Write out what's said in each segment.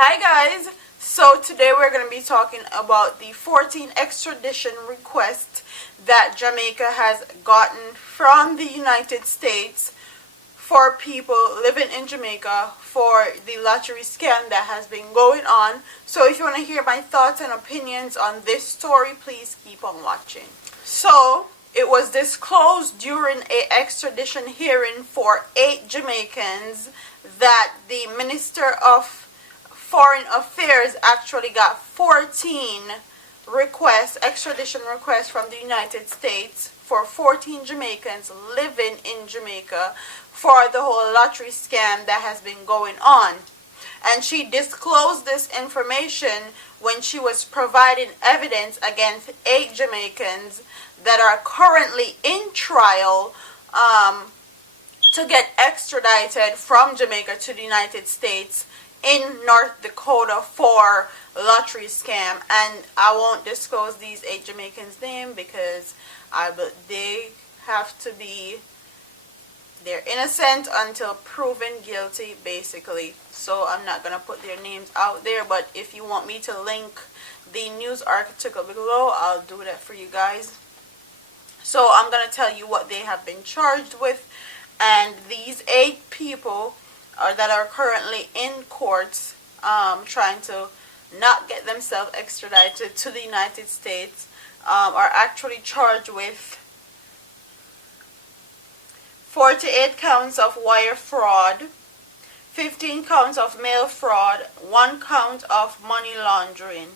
Hi guys, so today we're going to be talking about the 14 extradition requests that Jamaica has gotten from the United States for people living in Jamaica for the lottery scam that has been going on. So if you want to hear my thoughts and opinions on this story, please keep on watching. So it was disclosed during an extradition hearing for 8 Jamaicans that the Minister of Foreign Affairs actually got 14 extradition requests from the United States for 14 Jamaicans living in Jamaica for the whole lottery scam that has been going on. And she disclosed this information when she was providing evidence against 8 Jamaicans that are currently in trial to get extradited from Jamaica to the United States in North Dakota for lottery scam. And I won't disclose these 8 Jamaicans' name because they have to be, they're innocent until proven guilty basically. So I'm not gonna put their names out there, but if you want me to link the news article below, I'll do that for you guys. So I'm gonna tell you what they have been charged with. And these 8 people that are currently in courts trying to not get themselves extradited to the United States are actually charged with 48 counts of wire fraud, 15 counts of mail fraud, 1 count of money laundering.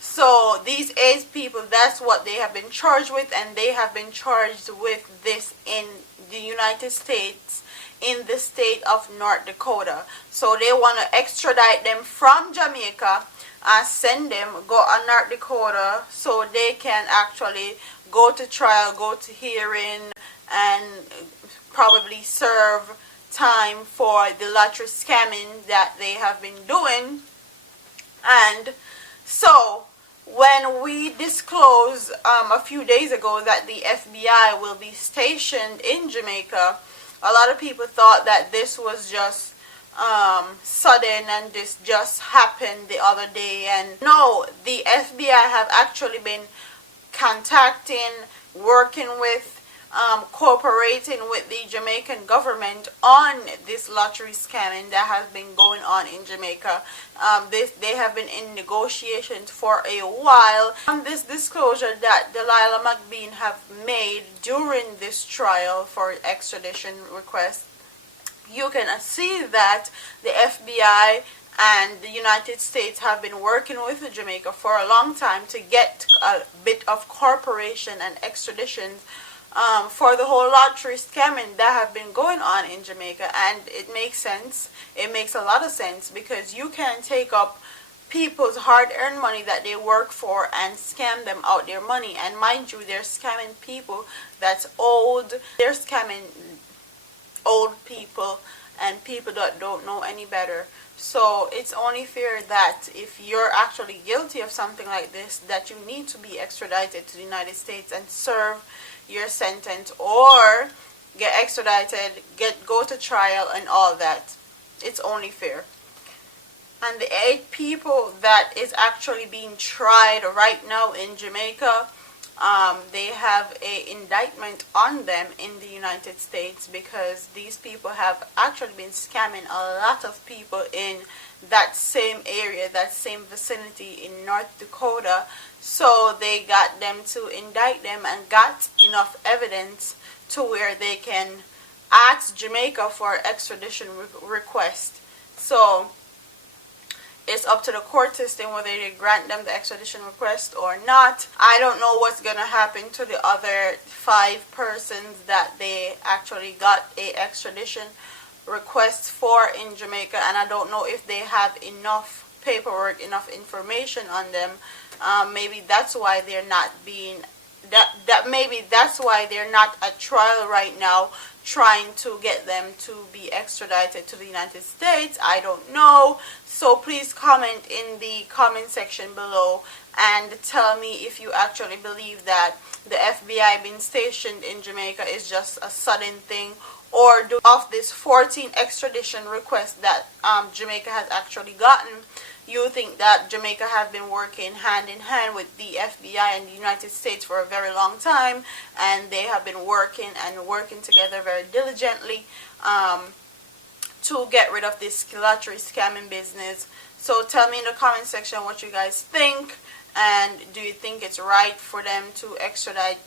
So these 8 people, that's what they have been charged with, and they have been charged with this in the United States, in the state of North Dakota. So they want to extradite them from Jamaica and send them go to North Dakota so they can actually go to trial, go to hearing, and probably serve time for the lottery scamming that they have been doing. And so when we disclosed a few days ago that the FBI will be stationed in Jamaica, a lot of people thought that this was just sudden and this just happened the other day. And no, the FBI have actually been contacting, working with, cooperating with the Jamaican government on this lottery scamming that has been going on in Jamaica. They have been in negotiations for a while. This disclosure that Dahlia McBean have made during this trial for extradition request, you can see that the FBI and the United States have been working with Jamaica for a long time to get a bit of cooperation and extradition for the whole lottery scamming that have been going on in Jamaica. And it makes sense. It makes a lot of sense, because you can take up people's hard-earned money that they work for and scam them out their money. And mind you, they're scamming people that's old. They're scamming old people and people that don't know any better. So it's only fair that if you're actually guilty of something like this, that you need to be extradited to the United States and serve your sentence, or get extradited, go to trial and all that. It's only fair. And the 8 people that is actually being tried right now in Jamaica, they have an indictment on them in the United States, because these people have actually been scamming a lot of people in that same area, that same vicinity in North Dakota. So they got them to indict them and got enough evidence to where they can ask Jamaica for extradition request. So it's up to the court system whether they grant them the extradition request or not. I don't know what's going to happen to the other 5 persons that they actually got a extradition request for in Jamaica, and I don't know if they have enough paperwork, enough information on them. Maybe that's why they're not being maybe that's why they're not at trial right now, trying to get them to be extradited to the United States. I don't know. So please comment in the comment section below and tell me if you actually believe that the FBI being stationed in Jamaica is just a sudden thing, or do of this 14 extradition requests that Jamaica has actually gotten, you think that Jamaica have been working hand in hand with the FBI and the United States for a very long time, and they have been working together very diligently to get rid of this lottery scamming business. So tell me in the comment section what you guys think, and do you think it's right for them to extradite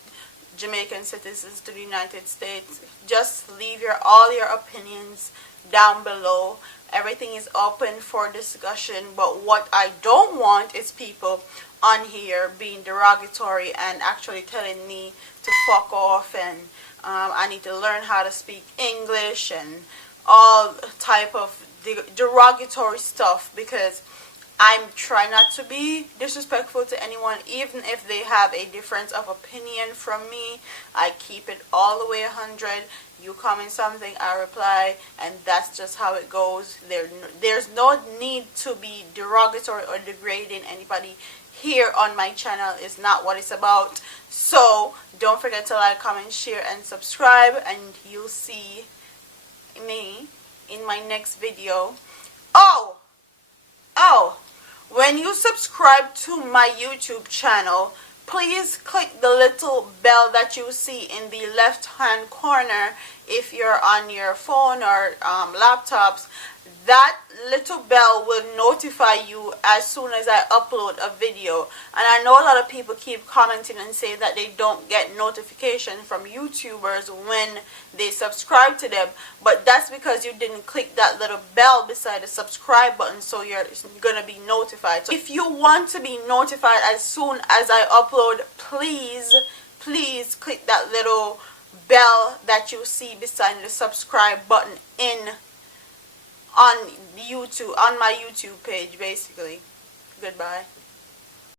Jamaican citizens to the United States? Just leave all your opinions down below. Everything is open for discussion, but what I don't want is people on here being derogatory and actually telling me to fuck off, and I need to learn how to speak English and all type of derogatory stuff, because I'm trying not to be disrespectful to anyone, even if they have a difference of opinion from me. I keep it all the way 100. You comment something, I reply, and that's just how it goes. There's no need to be derogatory or degrading anybody here on my channel. Is not what it's about. So don't forget to like, comment, share, and subscribe, and you'll see me in my next video. Oh, when you subscribe to my YouTube channel, please click the little bell that you see in the left hand corner if you're on your phone or laptops. That little bell will notify you as soon as I upload a video. And I know a lot of people keep commenting and saying that they don't get notification from YouTubers when they subscribe to them, but that's because you didn't click that little bell beside the subscribe button, so you're gonna be notified. So if you want to be notified as soon as I upload, please click that little bell that you see beside the subscribe button on YouTube, on my YouTube page, basically. Goodbye.